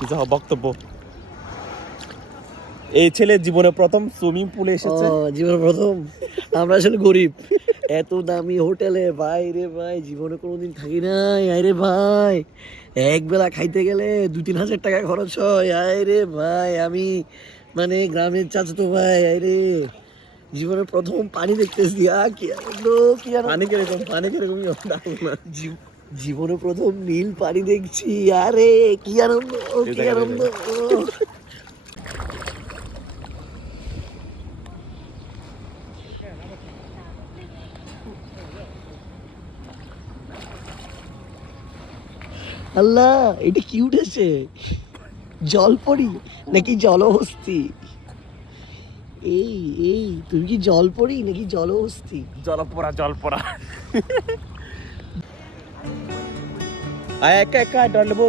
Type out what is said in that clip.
কিছু বক্তব্য। এই ছেলে জীবনে প্রথম সুইমিং পুলে এসেছে। জীবনে প্রথম। আমরা আসলে গরিব, এত দামি হোটেলে ভাই রে ভাই জীবনে কোনোদিন থাকি নাই। আরে ভাই এক বেলা খাইতে গেলে 2-3 হাজার টাকা খরচ হয়। আরে ভাই আমি মানে গ্রামের চাচাতো ভাই। আরে জীবনে প্রথম পানি দেখতেছি। কি আনন্দ, কি আনন্দ। পানি কিরকম জীবনে প্রথম নীল পানি দেখছি। আরে কি আনন্দ, কি আনন্দ। আল্লাহ এটা কি উঠেছে, জলপরি নাকি জলহস্তি? এই এই তুমি কি জলপরি নাকি জলহস্তি? জলপরা। একা একা ডলবো।